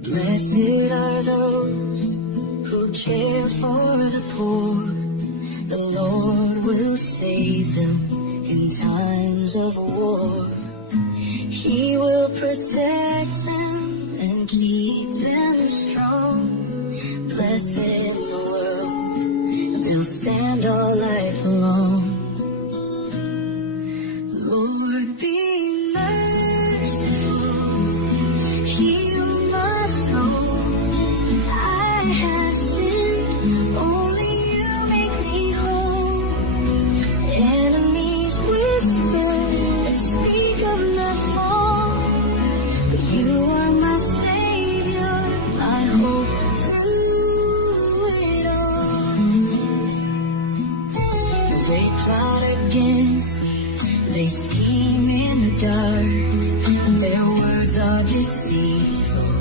Blessed are those who care for the poor. The Lord will save them in times of war. He will protect them and keep them strong. Blessed in the world, they'll stand all life long. Lord, be merciful, heal my soul. I have sinned, only you make me whole. Enemies whisper and speak of my fall, but you are my Savior, my hope through it all. They plot against me, they scheme in the dark. Their words are deceitful,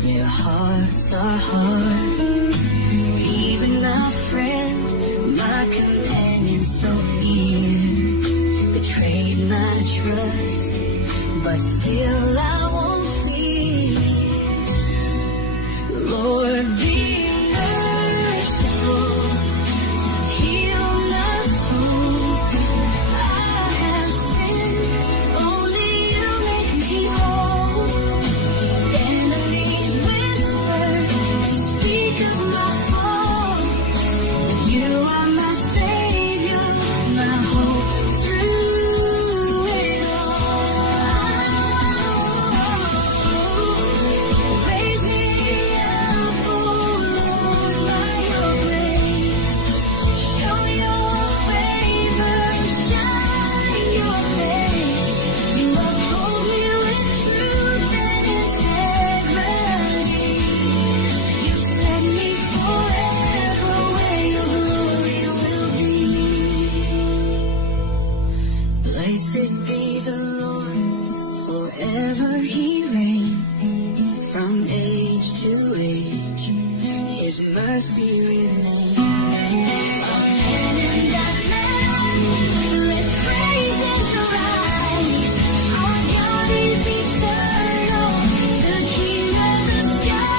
their hearts are hard. Even my friend, my companion so near, betrayed my trust, but still I won't fear. Lord, be merciful, heal my soul. I have sinned, only you make me whole. Enemies whisper and speak of my fall, but you are my Savior, my hope through it all. Raise me up, oh Lord, by your grace. Show your favor, shine your face. You uphold me with truth and integrity. You set me forever where your glory will be. Blessed be the Lord, forever he reigns. From age to age, his mercy remains. Amen and amen. Let praises arise. Our God is eternal, the King of the skies.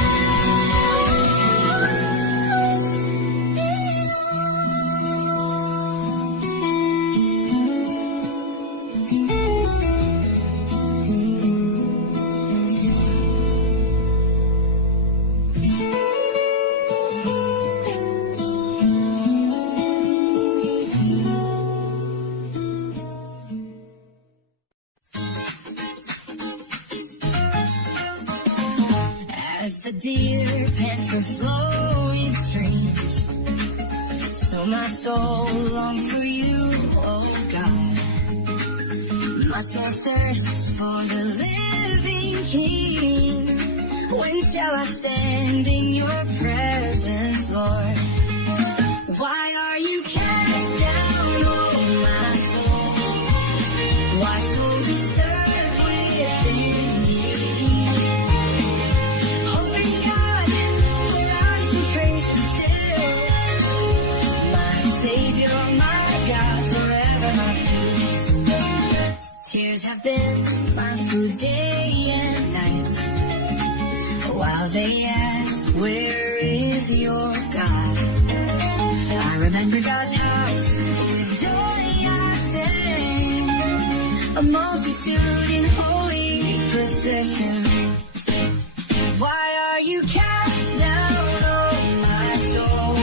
As the deer pants for flowing streams, so my soul longs for you, oh God. My soul thirsts for the living King. When shall I stand in your presence, Lord? Why are you cast down, oh my soul? Why so disturbed within me? Hoping God that I should praise him still. My Savior, my God, forever my peace. Tears have been my food day and night, while they ask, where is your God? I remember God's house, with joy I sing, a multitude in holy procession. Why are you cast down, oh my soul?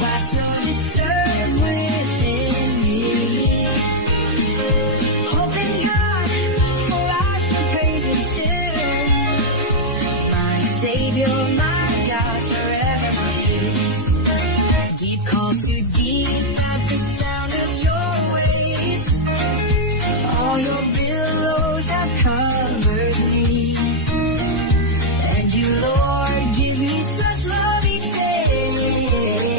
Why so disturbed within me? Hoping God, for I shall praise him still. My Savior, my God, forever my peace. Deep calls to deep at the sound of your waves. All your billows have covered me. And you, Lord, give me such love each day.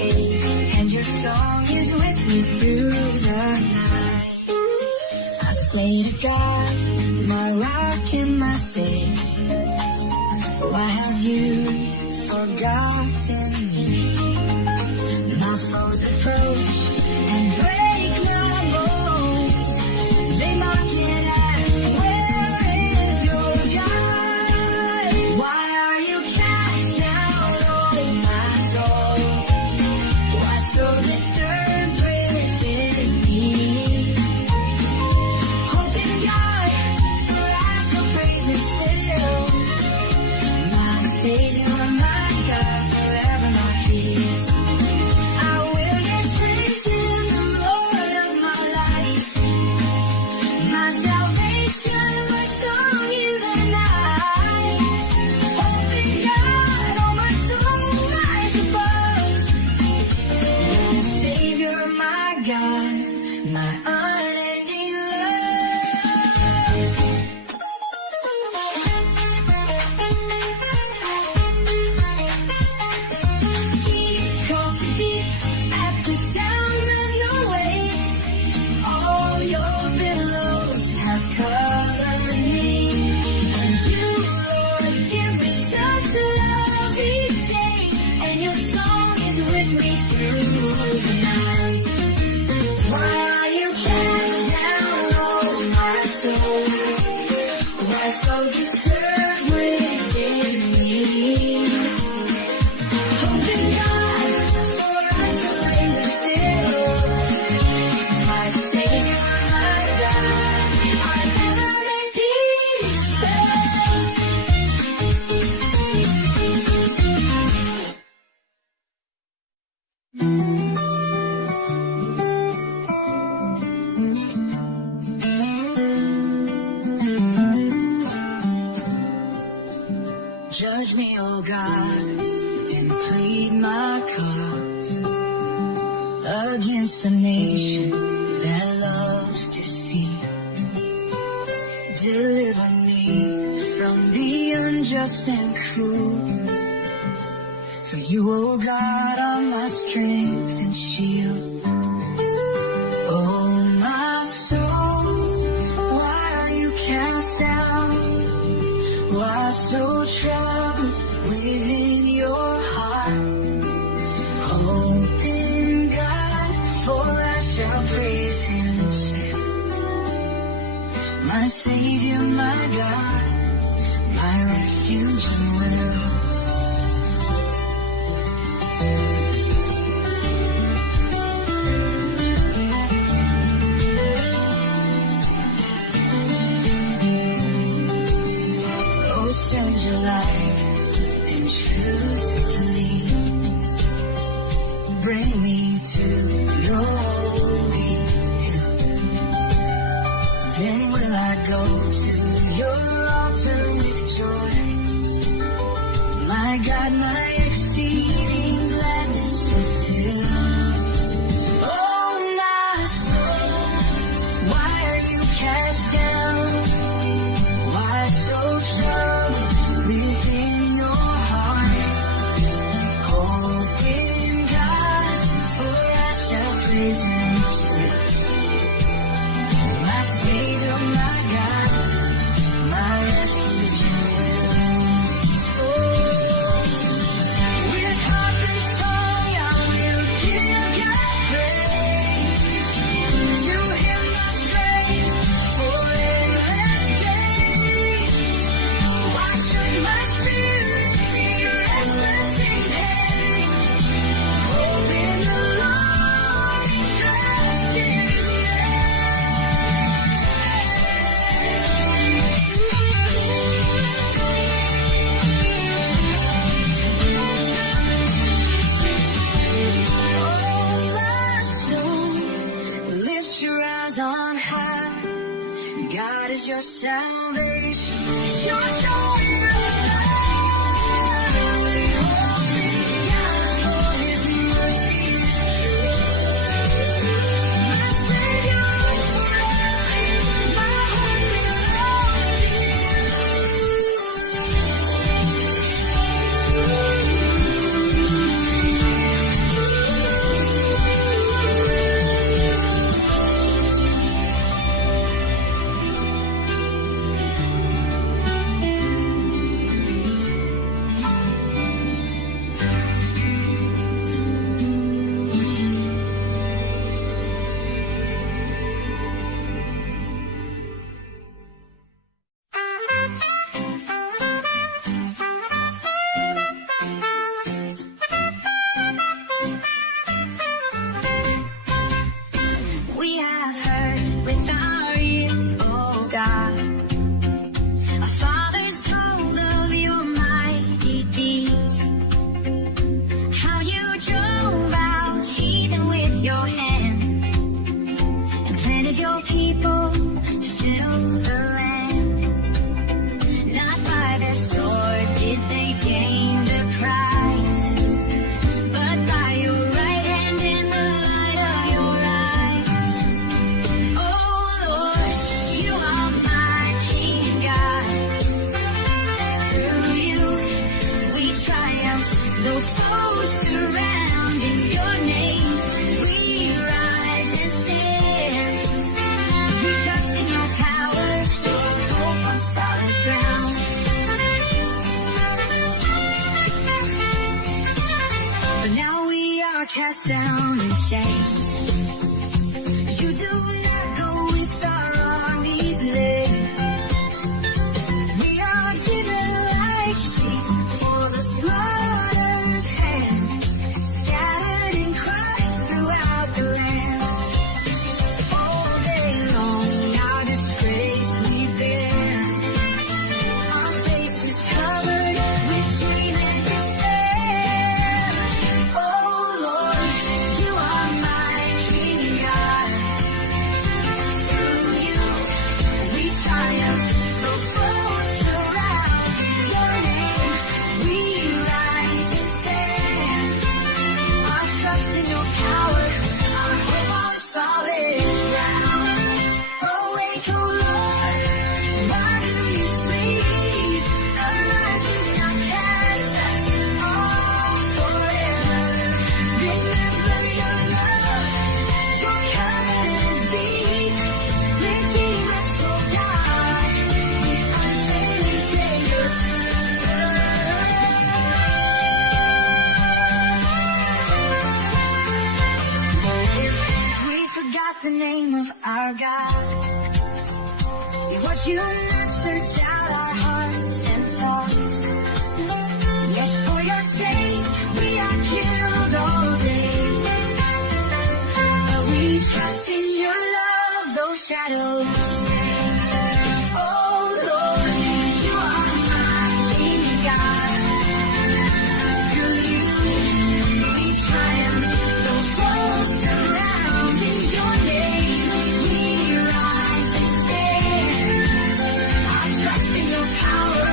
And your song is with me through the night. I say to God, my rock and my stay, why have you forgotten me? My foes approach and break my bones. my unending love. Deep calls to deep at the sound of your waves. All your billows have covered me. And you, Lord, give me such love each day. And your song is with me through the night. Why are you cast down, oh my soul? Why so disturbed within me? Hope in God, for I shall raise it still. My Savior, my God, I never make these Judge me, oh God, and plead my cause against a nation that loves deceit. Deliver me from the unjust and cruel. For you, oh God, are my strength and shield. Oh, my soul, why are you cast down? Why so troubled within your heart? Hope in God, for I shall praise Him still. My Savior, my God, my refuge and will. Oh, send your light and truth to lead. Bring me to your holy hill. Then will I go to your altar with joy. My God, my exceeding gladness fulfill. Oh, my soul, why are you cast down? Why so troubled within your heart? Hope in God, for I shall praise Him still. My Savior, my God, my refuge and will. Oh, with harp and song I will give God praise. To Him my strength for endless days. Why should my spirit be restless in pain? Hope in the Lord, trust in His Oh, my soul, lift your eyes on high. God is your salvation, your joy in the light. Hope in God, for His mercy is true. My Savior forever, my hope belongs to We have heard with our ears, oh God, our fathers told of your mighty deeds, how you drove out heathen with your hand and planted your people to fill the land. Not by their sword did they gain the prize, but by your right hand and the light of your eyes. cast down in shame. You do not go with our armies led. We are given like sheep for the slaughter's hand, scattered and crushed throughout the land. All day long our disgrace we bear, our faces covered with shame and despair. Oh Lord, you are my King God. Through you we triumph, though foes surround. Your name we rise and stand. Our trust in your power, our hope on solid ground. Awake, O Lord, why do you sleep? Arise, do not cast us off forever. Remember your love, your covenant deep. Redeem us, O God, with unfailing favor. We forgot the name of our God. Would you not search out our hearts and thoughts? Yet for your sake we are killed all day. But we trust in your love, those shadows stay. Oh Lord, you are my King God. Through you we triumph, though foes surround. In your name we rise and stand. Our trust in your power,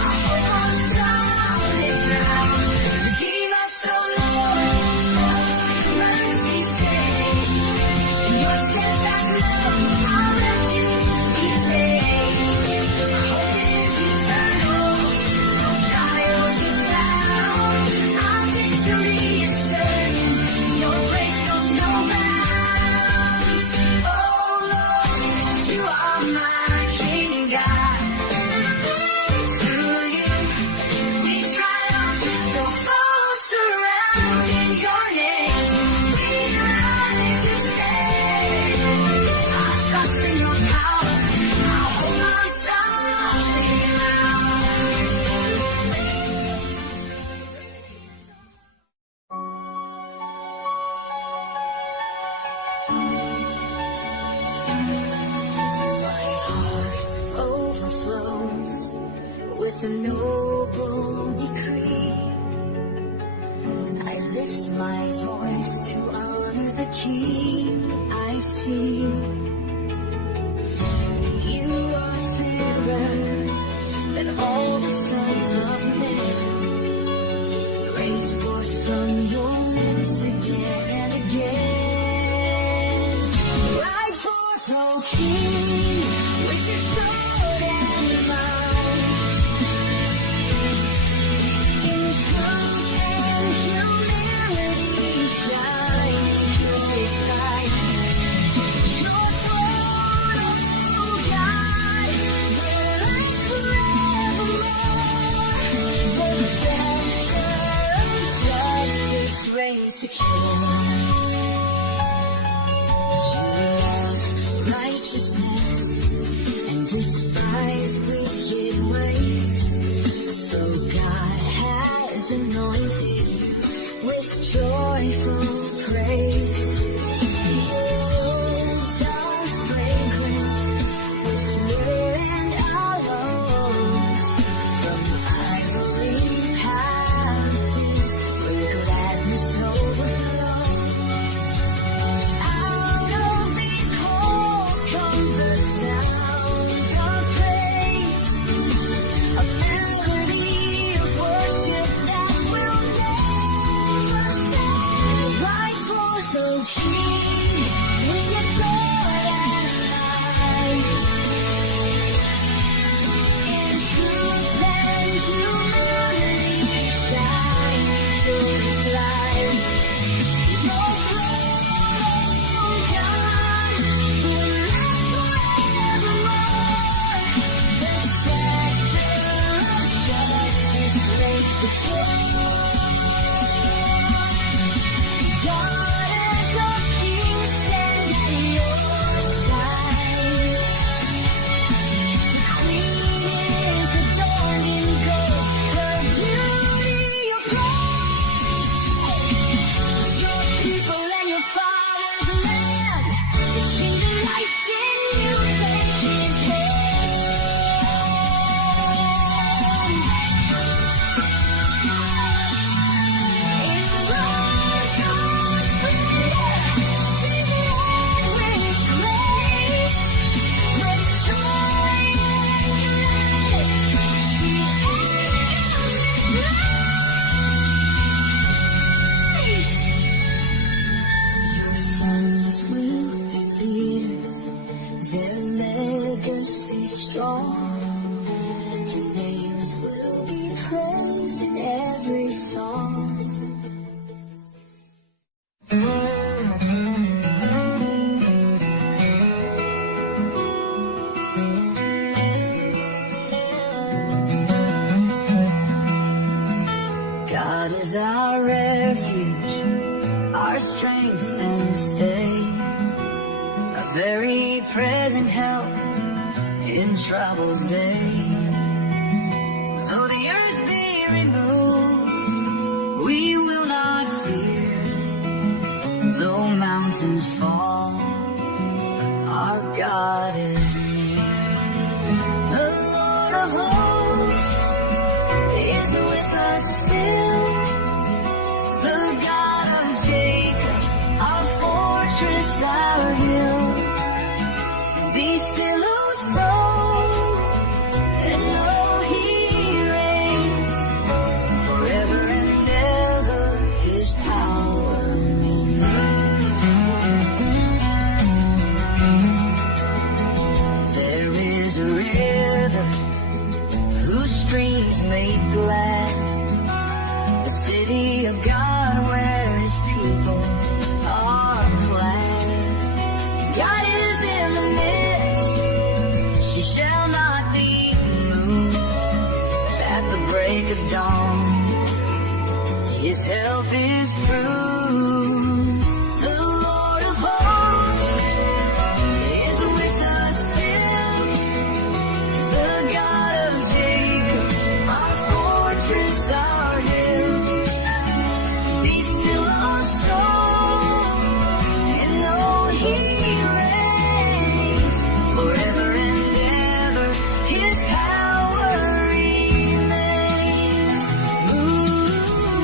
our hope on solid ground. Redeem us, O Lord, for your mercy's sake. In your steadfast love, our refuge we take. Our hope is eternal, no trials abound. Our victory is certain, your grace knows no bounds. Oh Lord, you are my King God. Through you we triumph, though foes surround. In your name we rise and stand. Our trust in your power, our hope on solid overflows with a noble decree. I lift my voice to honor the King I see. You are fairer than all the sons of men. Grace pours from your lips again and again. Ride forth, O King, with your sword and might. In truth and humility shine through your sight. Your throne, O God, will last forevermore. The scepter of justice reigns secure. You love righteousness very present help in trouble's day. Though the earth be removed, we will not fear. Though mountains fall, our God is near. The Lord of hosts is with us still. The God of Jacob, our fortress, our hill. Be still, O soul, and know He reigns. Forever and ever His power remains. There is a river whose streams make glad the city of God, where His people are glad. God is in the midst, she shall not be moved. At the break of dawn, His help is proved. The Lord of hosts is with us still. The God of Jacob, our fortress, our hill. Be still, our soul, and know He reigns. Forever and ever His power remains.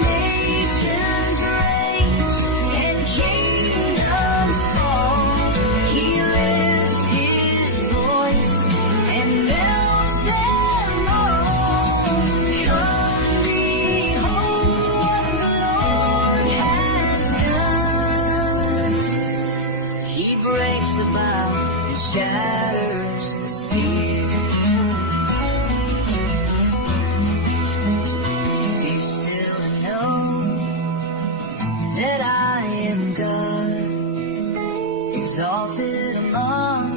Nations reign and kingdoms fall. He lifts His voice and melts them all. Come, behold what the Lord has done. He breaks the bow and shatters the spear. Be still and know that I am God, exalted among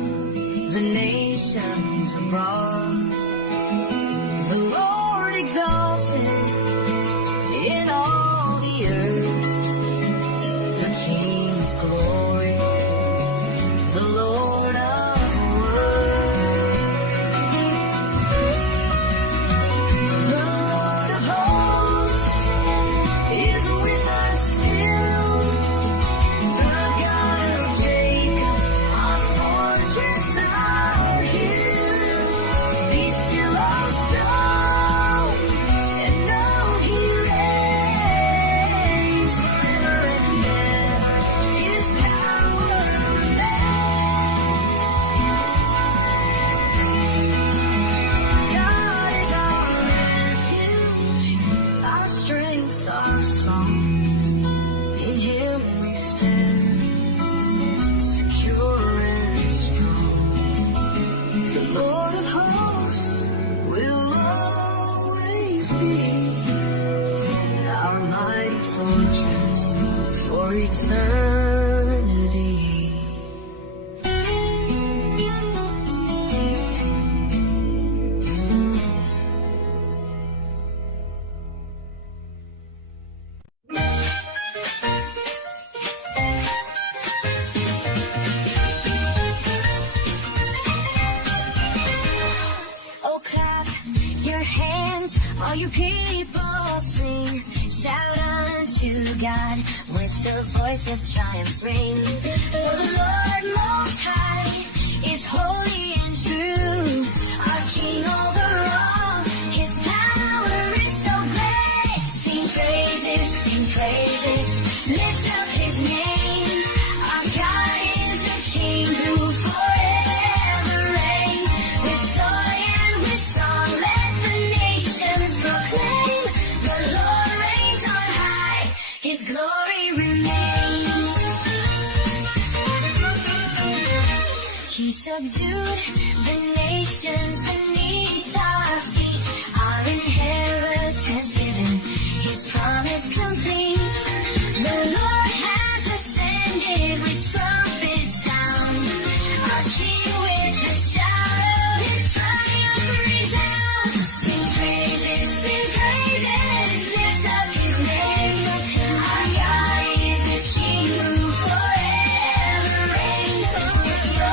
the nations abroad. The Lord exalted in all the earth, the King of glory, the Lord of words. The Lord of hosts is with us still. The God of Jacob, our fortress, our hill. Be still, our soul, and know He reigns. Forever and ever His power remains. God is our refuge, our strength, our song. In Him we stand, secure and strong. The Lord of hosts will always be our mighty fortress for eternity. Oh, clap your hands, all you people sing. Shout unto God with the voice of triumph ring. For the Lord Most High is holy and true. Our King over all, His power is so great. Sing praises, lift up His name. Our God is the King who forever reigns. With joy and with song, let the nations proclaim. The Lord reigns on high, His glory remains. He subdued the nations beneath our feet. Our inheritance given, His promise complete. The Lord has ascended with trumpet sound. Our King with the shout of His triumph resound. Sing praises, lift up His name. Our God is the King who forever reigns. With joy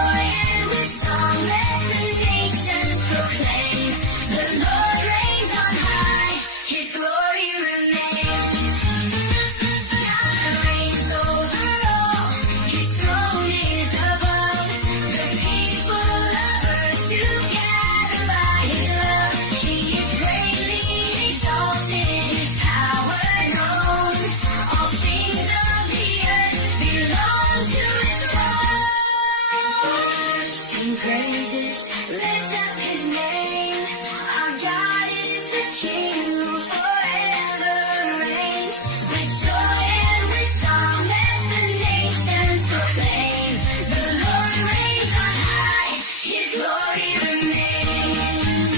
sing praises, lift up his name. Our God is the King who forever reigns. With joy and with song, let the nations proclaim. The Lord reigns on high, his glory remains.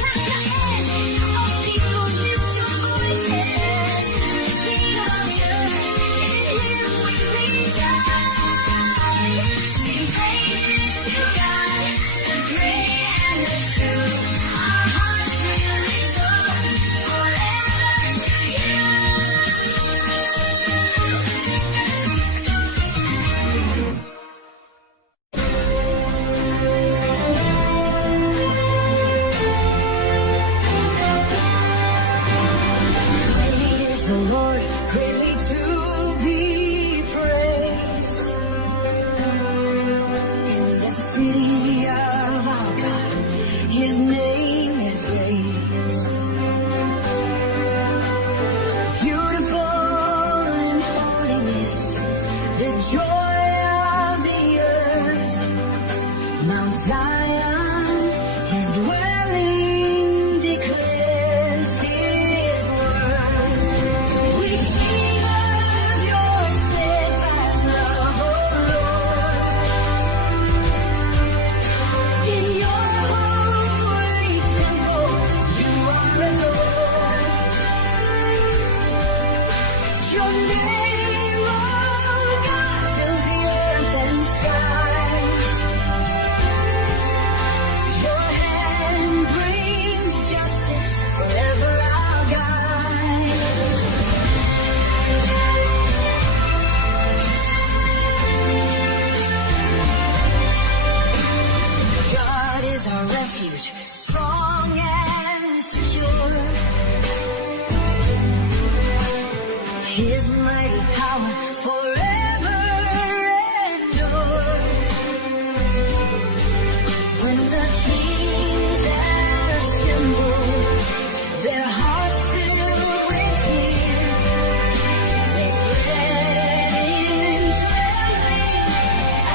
Clap your hands, all people lift your voices. The King of the earth, in him we rejoice. Sing praises to God, the great and the true. Our hearts will exalt forever to you. Praise the Lord, greatly to be praised. In the city of our God, his name is raised. Beautiful in holiness, the joy of the earth. Mount Zion, his dwelling declares his word. We sing of your steadfast love, O Lord. In your holy temple, you are adored. Your name, O God, fills the earth and skies. Your hand brings justice, forever our guide. God is our refuge, strong and secure. His mighty power forever endures. When the kings assemble, their hearts fill with fear. They fled in trembling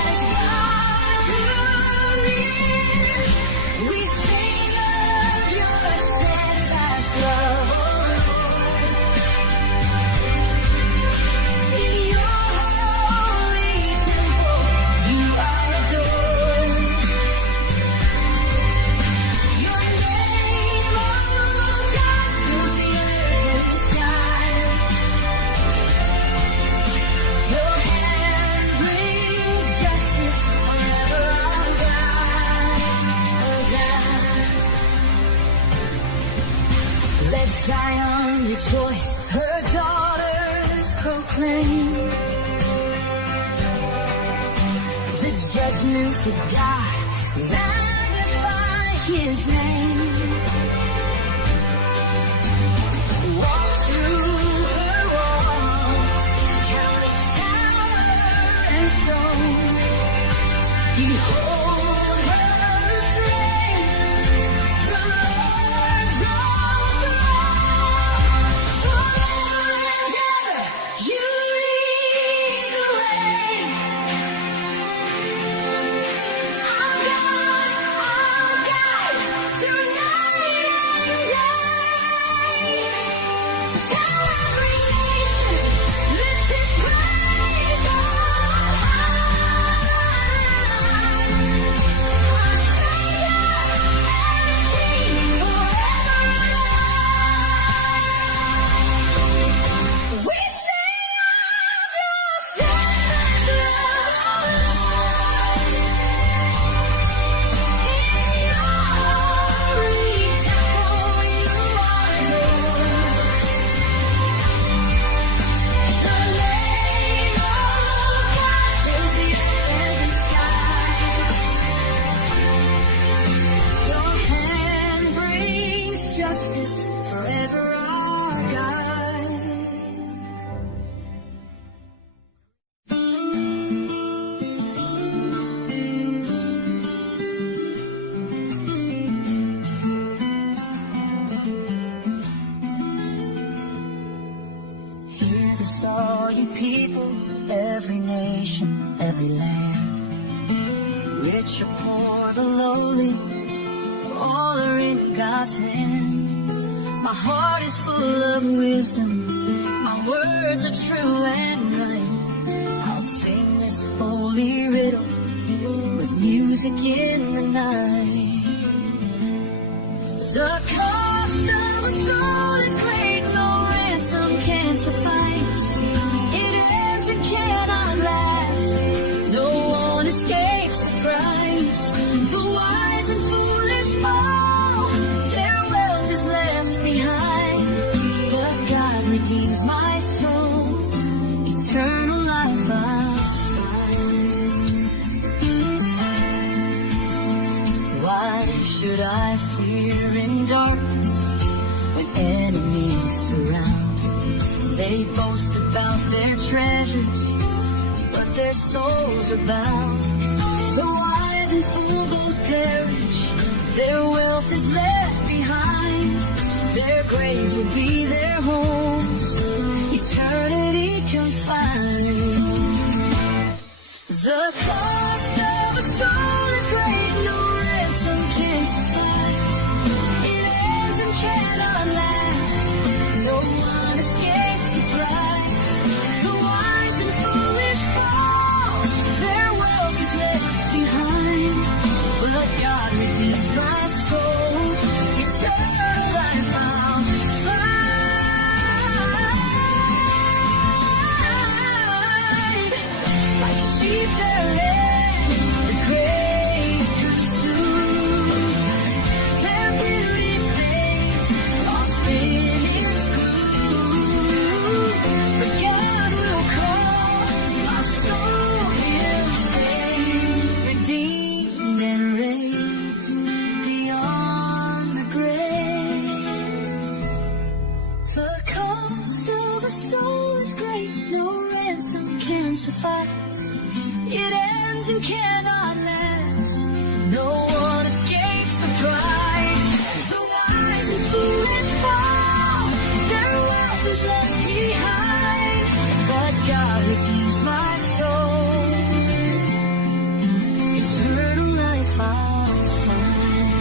as God drew near. We sing of your steadfast love, O Lord. In your holy temple, you are adored. Your name, O God, fills the earth and skies. Your hand brings justice, forever our God, our God. Let Zion rejoice, her daughters proclaim the judgments of God, magnify his name. Walk through her walls, count its tower and stone. Behold her strength, the Lord's own throne. Forever and ever, you lead the way. Our God, our guide, through night and day. Tell every nation, lift his praise on high. rich or poor, the lowly, all are in God's hand. My heart is full of wisdom, my words are true and right. I'll sing this holy riddle with music in the night. The cost of a soul is great, no ransom can suffice. It ends and cannot last, no one escapes the price. The wise and foolish fall, their wealth is left behind, but God redeems my soul, eternal life I'll find. Why should I fear in darkness when enemies surround? They boast about their treasures, but their souls are bound. The wise and fool both perish, their wealth is left behind. Their graves will be their homes, eternity confined. The cost of a soul is great, no ransom can suffice. It ends and cannot last, no one escapes the price. The wise and foolish fall, their wealth is left behind, but God redeems my soul, eternal life I'll find. Like sheep they're led, the grave consumed. Their beauty fades, all spinners gloom. But God will call, my soul He'll save, redeemed and raised beyond the grave. The cost of a soul is great, no ransom can suffice. It ends and cannot last, no one escapes the price. The wise and foolish fall, their wealth is left behind, but God redeems my soul, eternal life I'll find.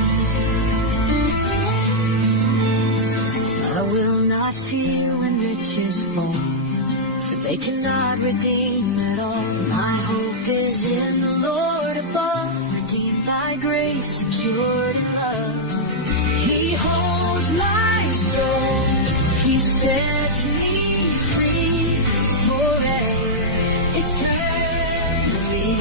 I will not fear when riches fall, for they cannot redeem at all. My hope is in the Lord above, redeemed by grace, secured in love. He holds my soul, He sets me free, forever, eternally.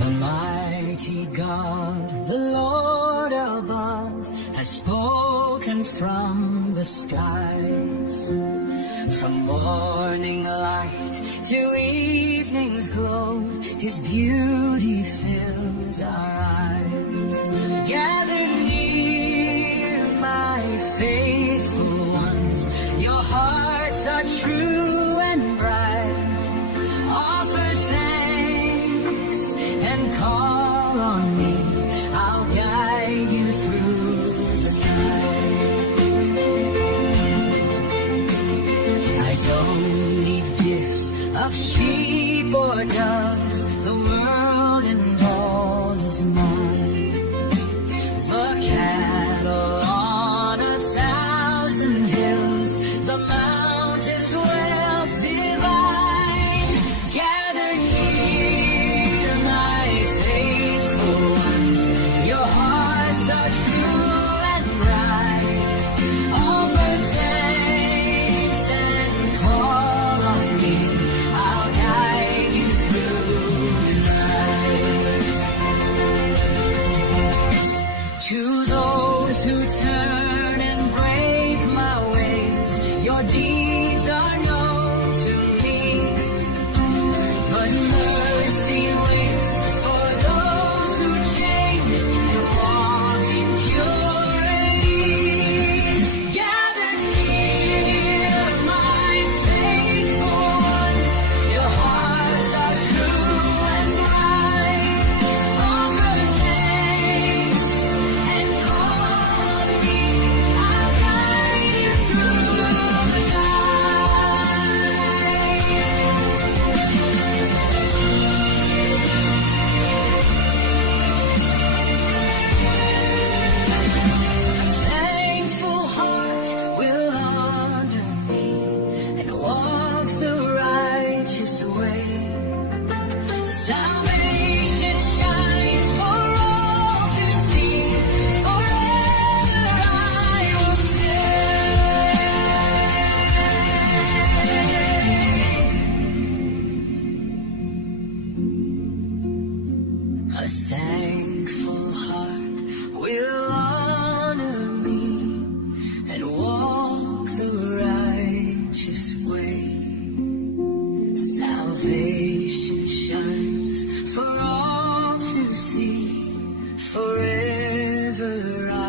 The mighty God, the Lord above, has spoken from the skies. From morning light to evening's glow, His beauty fills our eyes. Gather near, my faithful ones, your hearts are true and bright. Offer thanks and call on me, I'll guide you through the night. I don't need gifts of sheep or doves, the world and all is mine. The cattle on 1,000 hills, the mountains wealth divine. Gather near, my faithful ones, your hearts are true and right. Offer thanks and call on me, I'll guide you through the night. mercy forever